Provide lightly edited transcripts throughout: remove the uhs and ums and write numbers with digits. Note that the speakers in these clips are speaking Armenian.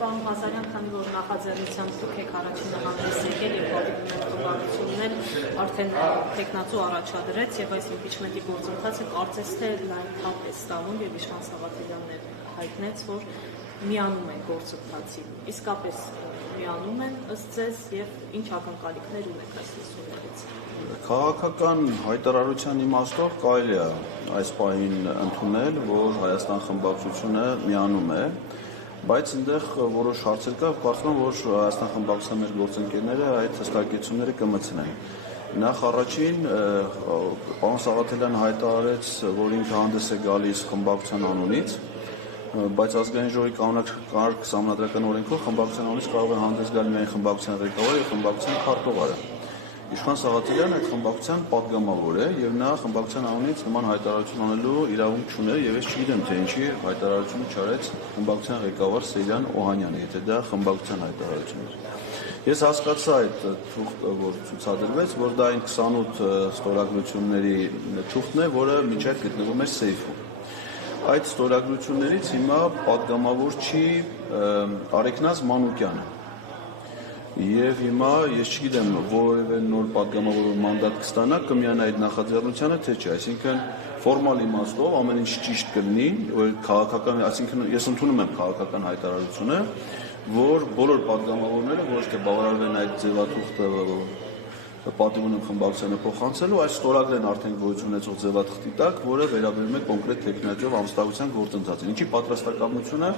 պարոն Ղազարյան, քանի որ նախաձեռնությամբ դուք եք առաջինը հանդես եկել եւ պատվիրակությունն արդեն տեխնացու առաջադրեց եւ այս իմպիչմենտի գործընթացը կարծես թե լայն թափ է ստանում եւ Իշխան Սաղաթելյանն հայտնեց, որ միանում են գործընթացին։ Իսկապես միանում են ըստ ձեզ եւ ինչ ակնկալիքներ ունեք այս լսումներից։ Քաղաքական հայտարարության իմաստով կարելի է այս պահին ընդունել, որ Հայաստան խմբակցությունը միանում է, բայց այնտեղ որոշ հարցեր կա, կարծում եմ, որ Հայաստան խմբակցության մեր գործընկերները այդ հստակեցումները կմտցնեն։ Նախ առաջին պարոն Սաղաթելյանը հայտարարեց, որ ինքը հանդես է գալիս խմբակցության անունից, բայց ազգային ժողովի կանոնակարգ սահմանադրական օրենքով խմբակցության անունից կարող է հանդես գալ միայն խմբակցության ղեկավարը եւ խմբակցության քարտուղարը։ Իշխան Սաղաթելյանը այդ խմբակցության պատգամավոր է եւ նա խմբակցության անունից նման հայտարարություն անելու իրավունք չուներ եւ ես չգիտեմ թե ինչի հայտարարությունը չարեց խմբակցության ղեկավար Սեյրան Օհանյանը, եթե դա խմբակցության հայտարարություն էր։ Ես հասկացա այդ թուղթը, որ ցուցադրվեց, որ դա այն 28 ստորագրությունների թուղթն է, որը մինչև գտնվում էր սեյֆում։ Այդ ստորագրություններից հիմա պատգամավոր չի Արեգնազ Մանուկյանը։ Եվ հիմա ես չգիտեմ որևէ նոր պատգամավոր մանդատ կստանա կմիանա այդ նախաձեռնությանը թե չէ, այսինքն ֆորմալ իմաստով ամեն ինչ ճիշտ կլինի, որ քաղաքական, այսինքն ես ընդունում եմ քաղաքական հայտարարությունը, որ բոլոր պատգամավորները ոչ թե բավարարվեն այդ ձևաթուղթը պատիվ ունեն խմբակցությանը փոխանցելու, այս ստորագրեն արդեն գոյություն ունեցող ձևաթղթի տակ, որը վերաբերում է կոնկրետ տեխնիկայով ամստահության գործընթացին, ինչի պատրաստակամությունը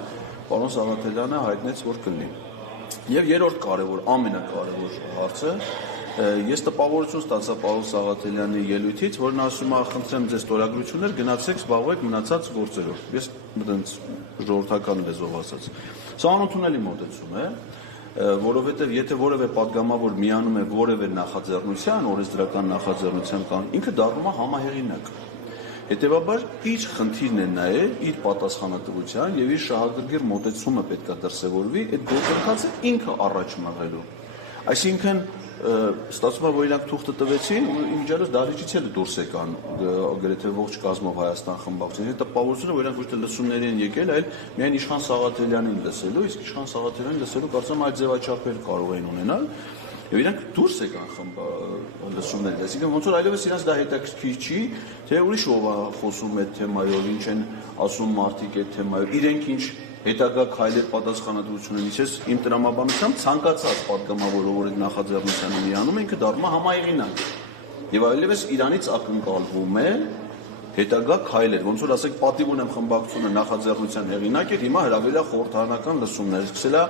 պարոն Սաղաթելյանը հայտնեց, որ կլինի։ Եվ երրորդ կարևոր, ամենակարևոր հարցը, ես տպավորություն ստացա պարոն Սաղաթելյանի ելույթից, որ նա ասում է, խնդրեմ ձեզ ստորագրություններ, գնացեք զբաղվեք մնացած գործերով։ Ես մտենց ժողովրդական լեզվով ասած։ Սա անընդունելի մոտեցում է, որովհետև եթե որևէ պատգամավոր միանում է որևէ նախաձեռնության, օրենսդրական նախաձեռնության կան, ինքը դառնում է համահեղինակ։ Հետևաբար իր խնդիրն է նաև իր պատասխանատվության եւ իր շահագրգիռ մոտեցումը պետք է դրսևորվի այդ գործընթացը ինքը առաջ մղելու։ Այսինքն ստացվում է, որ իրանք թուղթը տվեցին ու իմիջիայլոց դահլիճից էլ դուրս եկան գրեթե ողջ կազմով Հայաստան խմբակցության։ Այդ տպավորությունը, որ իրանք ոչ թե լսումների են եկել, այլ միայն Իշխան Սաղաթելյանին լսելու, իսկ Իշխան Սաղաթելյանին լսելու կարծում այդ ձևաչափեր կարող են ունենալ։ Եվ իրանք դուրս եկան լսումներից, այսինքն ոնց որ այլևս իրանց դա հետաքրքիր չի, թե ուրիշ ով է խոսում այդ թեմայով, ինչ են ասում մարդիկ այդ թեմայով, իրենք ինչ հետագա քայլեր պատասխանատվություն են, ես իմ տրամաբանությամբ ցանկացած պատգամավորը, որ այդ նախաձեռնությանը միանում է, ինքը դառնում է համահեղինակ։ Եվ այլևս իրանից ակնկալվում է հետագա քայլեր, ոնց որ ասեք պատիվ ունեմ խմբակցությունը նախաձեռնության հեղինակ էր, հիմա հրավիրել է խորհրդարանական լսումներ, սկսել է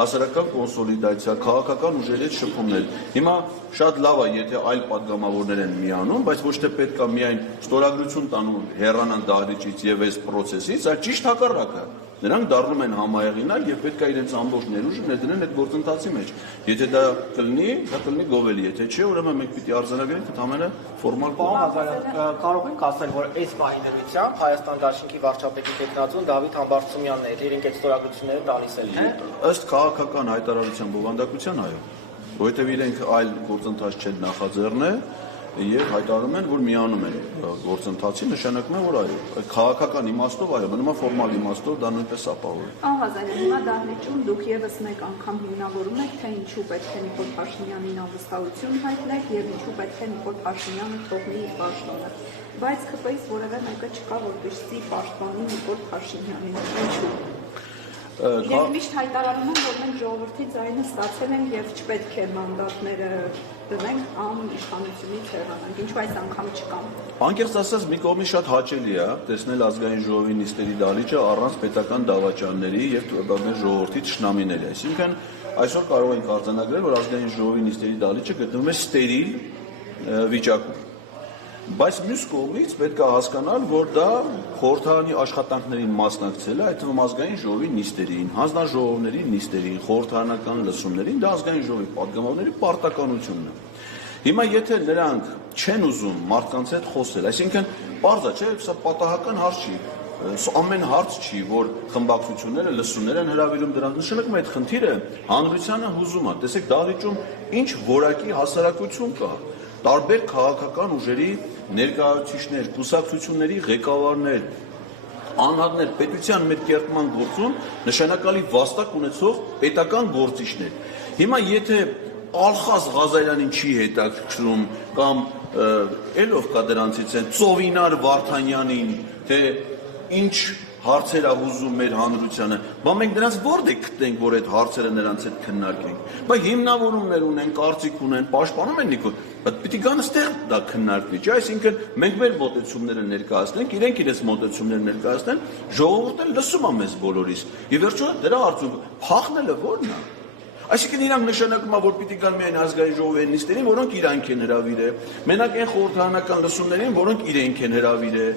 հասարակական կոնսոլիդացիա, քաղաքական ուժերի հետ շփումներ։ Հիմա շատ լավ է, եթե այլ պատգամավորներ են միանում, բայց ոչ թե պետք է միայն ստորագրություն տանում հեռանան դահլիճից եւ այս process-ից, այլ ճիշտ հակառակը։ Նրանք դառնում են համահեղինակ եւ պետք է իրենց ամբողջ ներուժը ներդնեն այդ գործընթացի մեջ։ Եթե դա կլինի գովելի, եթե չէ, ուրեմն մենք պիտի արձանագրենք ընդհանրապես ֆորմալ կողմը։ Կարող ենք ասել, որ այս պահիներությամբ Հայաստան Դաշնքի վարչապետի տեխնացուն Դավիթ Համբարձումյանն է, իրենք այդ ստորագրությունները տալիս են, թե ըստ քաղաքական հայտարարության բովանդակության, այո, որովհետեւ իրենք այլ գործընթաց չեն նախաձեռնել եւ հայտարարում են, որ միանում են գործընթացին, նշանակում է, որ այո, քաղաքական իմաստով այո, մնում է ֆորմալ իմաստով դա նույնպես ապահով է։ Աղազարյան, հիմա դահլիճում դուք եւս մեկ անգամ հիմնավորում եք, թե ինչու պետք է Նիկոլ Փաշինյանին անվստահություն հայտնեք եւ ինչու պետք է Նիկոլ Փաշինյանը թողնի իր պաշտոնը։ Բայց ԿՊ-ից որևէ մեկը չկա, որպեսզի պաշտպանի Նիկոլ Փաշինյանին։ Ինչու՞։ Եվ միշտ հայտարարում են, որ մենք ժողովրդի ձայնը ստացել ենք եւ չպետք է մանդատները դնենք կամ իշխանությունից հեռանանք, ինչու այս անգամ չկան։ Անկեղծ ասած, մի կողմից շատ հաճելի է տեսնել ազգային ժողովի նիստերի դահլիճը առանց պետական դավաճանների եւ մեր ժողովրդի թշնամիների։ Այսինքն այսօր կարող ենք արձանագրել, որ ազգային ժողովի նիստերի դահլիճը գտնվում է ստերիլ վիճակում։ Բայց մյուս կողմից պետք է հասկանալ, որ դա խորհրդարանի աշխատանքներին մասնակցելը, այդ թվում ազգային ժողովի նիստերին, հանձնաժողովների նիստերին, խորհրդարանական լսումներին, դա ազգային ժողովի պատգամավորների պարտականությունն է։ Հիմա եթե նրանք չեն ուզում մարդկանց հետ խոսել, այսինքն պարզ է, չէ, սա պատահական հարց չի, ամեն հարց չի, որ խմբակցությունները լսումներ են հրավիրում դրանց, նշանակում է այդ խնդիրը հանրությանը հուզում է, տեսեք դահլիճում ինչ որակի հասարակություն կա, տարբեր քաղաքական ուժերի ներկայացուցիչներ, կուսակցությունների ղեկավարներ, անհատներ պետության մեր կերտման գործում նշանակալի վաստակ ունեցող պետական գործիչներ։ Հիմա եթե Ալխազ Ղազարյանին չի հետաքրքրում կամ ելով կա դրանցից են Ծովինար Վարդանյանին, թե ինչ հարցեր ա ուզում մեր հանրությանը, բա մենք դրանց որտե՞ղ գտնենք, որ այդ հարցերը նրանց հետ քննարկենք։ Բա հիմնավորումներ ունեն, կարծիք ունեն, պաշտպանում են Նիկոլ, բայց պիտի գան այստեղ դա քննարկվի, չէ՞, այսինքն մենք մեր մոտեցումները ներկայացնենք, իրենք իրենց մոտեցումները ներկայացնեն, ժողովուրդը լսում է մեզ բոլորիս։ Եվ վերջո դրա արդյունքում փախնելը ո՞րն է։ Այսինքն իրանք նշանակում է, որ պիտի գան միայն ազգային ժողովի նիստերին, որոնք իրանք են հրավիրել, մենակ այն խորհրդարանական լսումներին, որոնք իրենք են հրավիրել։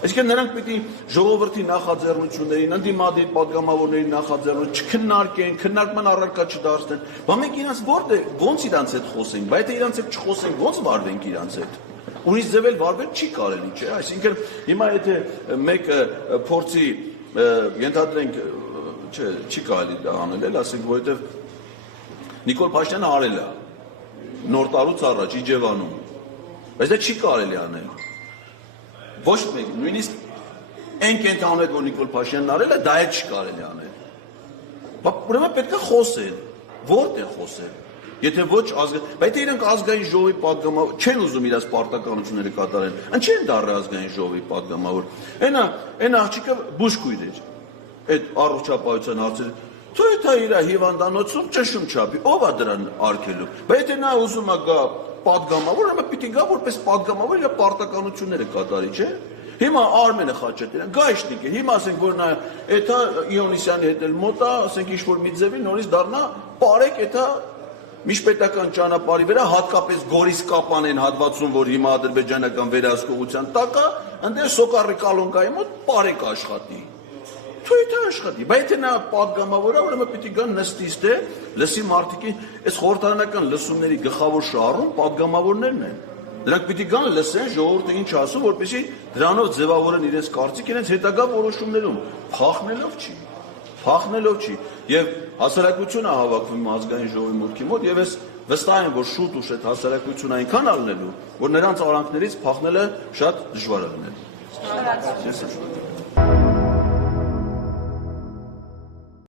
Այսինքն նրանք պիտի ժողովրդի նախաձեռնություններին, ընդդիմադիր պատգամավորների նախաձեռնություն չքննարկեն, քննարկման առարկա չդարձնեն։ Բա մենք իրանց ո՞նց իրանց հետ խոսենք, բայց եթե իրանց հետ չխոսենք, ո՞նց վարվենք իրանց հետ։ Ուրիշ ձևել վարվել չի կարելի, չէ՞։ Այսինքն հիմա եթե մեկը փորձի ենթադրենք, չէ, չի կարելի դա անել, ասենք, որովհետև Նիկոլ Փաշինյանը արել է նոր տարուց առաջ Իջևանում, բայց դա չի կարելի անել։ Ոչ մեկ, նույնիսկ այն կենտրոնը, որ Նիկոլ Փաշինյանն արել է, դա էլ չի կարելի անել։ Ուրեմն պետք է խոսել, որտեղ խոսել։ Եթե ոչ բայց իրենք ազգային ժողովի պատգամավոր չեն ուզում իրաց պարտականությունները կատարեն, ինչի՞ են դառը ազգային ժողովի պատգամավոր։ Այն աղջիկը բուժքույր էր։ Այդ առողջապահության հարցերը Թույթա իր հիվանդանոցում ճշում չափի, ով է դրան արգելում։ Բայց եթե նա ուզում է գա պատգամավոր, ապա պիտի գա որպես պատգամավոր իր պարտականությունները կատարի, չէ՞։ Հիմա Արմենը Խաչատրյան, գայշնիկ է, հիմա ասենք որ նա էթա Իոնիսյանի հետ էլ մոտ է, ասենք ինչ որ մի ձևի նորից դառնա բարեք էթա միջպետական ճանապարհի վրա, հատկապես Գորիս Կապանեն հատվածում, որ հիմա ադրբեջանական վերահսկողության տակ է, ընդ Սոկարի Կալոնկայի մոտ բարեք աշխատի։ Թույթը աշխատի, բայց եթե նա պատգամավոր է, ուրեմն պիտի գան նստի, լսի մարդիկի, այս խորհրդարանական լսումների գլխավոր շահառում պատգամավորներն են։ Նրանք պիտի գան լսեն ժողովուրդը ինչ ասում, որպեսզի դրանով ձևավորեն իրենց կարծիք, իրենց հետագա որոշումներում, փախնելով չի։ Եվ հասարակությունը հավաքվում ազգային ժողովի մուտքի մոտ, եւ ես վստահ եմ, որ շուտ ու շուտ հասարակությունը այնքան ալնելու, որ նրանց արանքներից փախնելը շատ դժվար է լինելու։